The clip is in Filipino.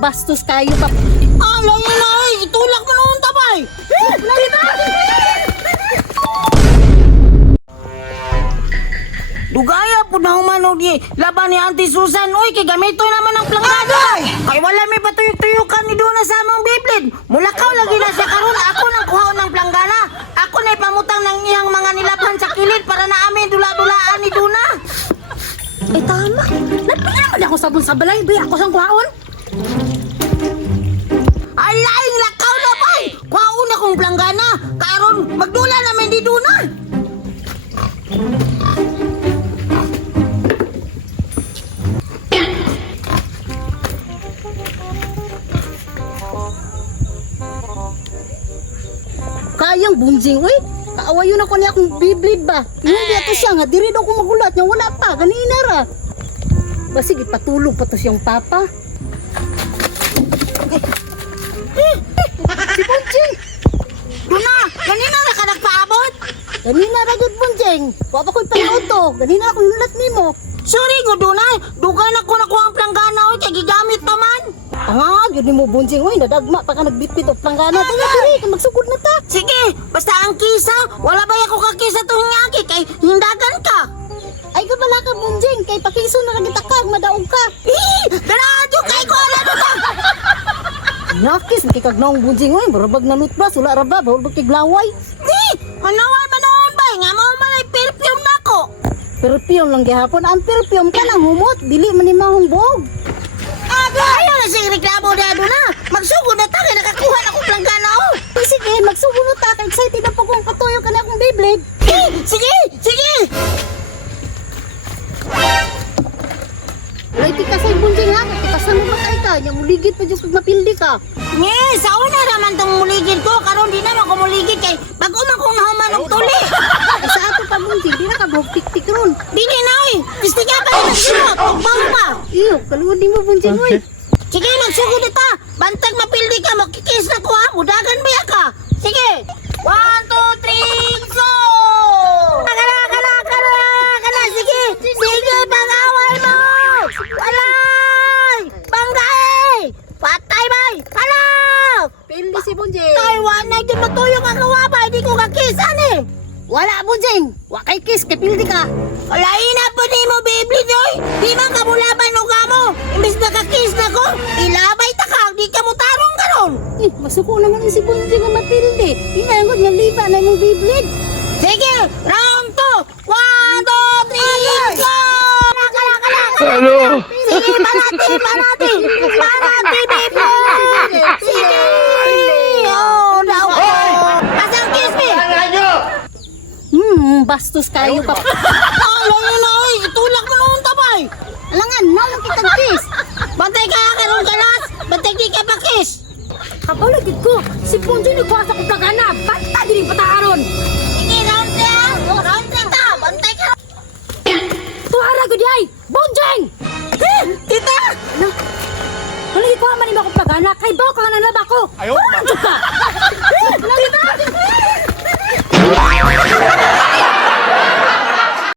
Bastos kayo pa. Alam mo na itulak mo noon tabay. Dugaya po na humano di laban ni Auntie Susan. Uy, kay gamito naman ang planggana. Kay wala may patuyok-tuyukan ni Duna sa among biblid. Mulakaw lagi na siya karon. Ako nang kuhaon ng planggana. Ako na ipamutang ng iyang mga nilaban sa kilid para na amin dula-dulaan ni Duna. Eh tama. Nagpila naman ako sabon sa balay. Bay ako sang kuhaon. Alaing lakaw na bay. Kuhaon akong planggana. Karon magdula namin di Duna. Kayang bunjing, uy. Kaawayon ako niya akong biblid ba. Hindi ato siya nga, diri daw ko magulat niya. Wala pa, ganina ra. Ba sige, patulog pa to siyang papa. Si Bunjing! Duna, ganina na ka nagpaabot. Ganina ra gud Bunjing. Wa pa ko'y panood to. Ganina ako nulat nimo. Sorry ko Dunay, dugay na ko nakuha ang planggana o kay gigamit pa man. Ah, yun ni mo Bunjing. Uy, nadagma pa ka nagbitbit o planggana. Tanga diri, kay magsugod na ta. Sige, basta ang kisa, wala ba ako kakisa itong ngaki kay hindagan ka. Ay, kabala ka Bunjing. Kay pakiso na nagitakag, madaog ka. Ganadyo kay ko, ano na? Nakis, makikagnaong Bunjing. Uy, barabag na nutbas. Wala rabab, hawal kiglaway. Manawal manoon ba? Nga mo man ay perfume na ko. Perfume lang gihapon. Ang perfume ka nang humot. Dili man ni mahong buog. Ayaw na siyang reklamo na Duna. Magsugod na ta kay nakakuha na akong planggana o. Ay, sige, magsugunod ta. Excited na po kung patuyo ka na akong Beyblade. Sige, sige. Wala itikasay Bunjing ha. Itikasan mo matay ka. Yang muligid pa dyan pag mapildi ka. Sa una naman tong muligid ko, karon di naman ko muligid kay bago man kong nahuman og tuli. Ay, sa ato pa Bunjing, di na ka tik-tik ron. Dili na eh. Gusto niya pa rin sinot. Tugbaw pa. Iyo, kaluod mo Bunjing, uy. Sige, magsugod na ta. Bantag mapildi ka, makikis na ko ha. Mudagan ba ya ka? Sige. 1, 2, 3, go! Kana. Sige. Sige, pag-away mo. Alay! Banggay! Patay bay! Kana! Pildi si Bunjing. Taiwan na ito matuyong ang kawaba. Hindi ko kakisan eh. Wala Bunjing. Wa kay kiss, kay pildi ka. Kalaina po ni mo, Beyblade, oy! Di man kabulaban o kamo! Imbis nakakis na ko, ilabay takag, di ka mo tarong karon! Eh, masuko naman si Bunjing ang mapildi. Inangod nga liba na yung Beyblade. Sige, round 2! 1, 2, 3, go! Kala! Ano? Sige, panati, Beyblade! Sige! Oh, daw ko! Pasang kiss me! Bastos kayo pa. Alam mo na, oy! Itulak mo noon tabay! Alangan, nalang kitang kiss. Bantay ka karon kalas! Bantay di ka pa kiss! Kapalagid ko, si Bunjing nagkuhasa ko plagana. Basta din yung pataaron. Sige, round 3 Round 3 ta! Bantay ka! Tuhara ko di ay, Bunjing! Tita! Ano ikuha man ako plagana? Kay baw ka nga ng laba ko. Ayaw! Tita!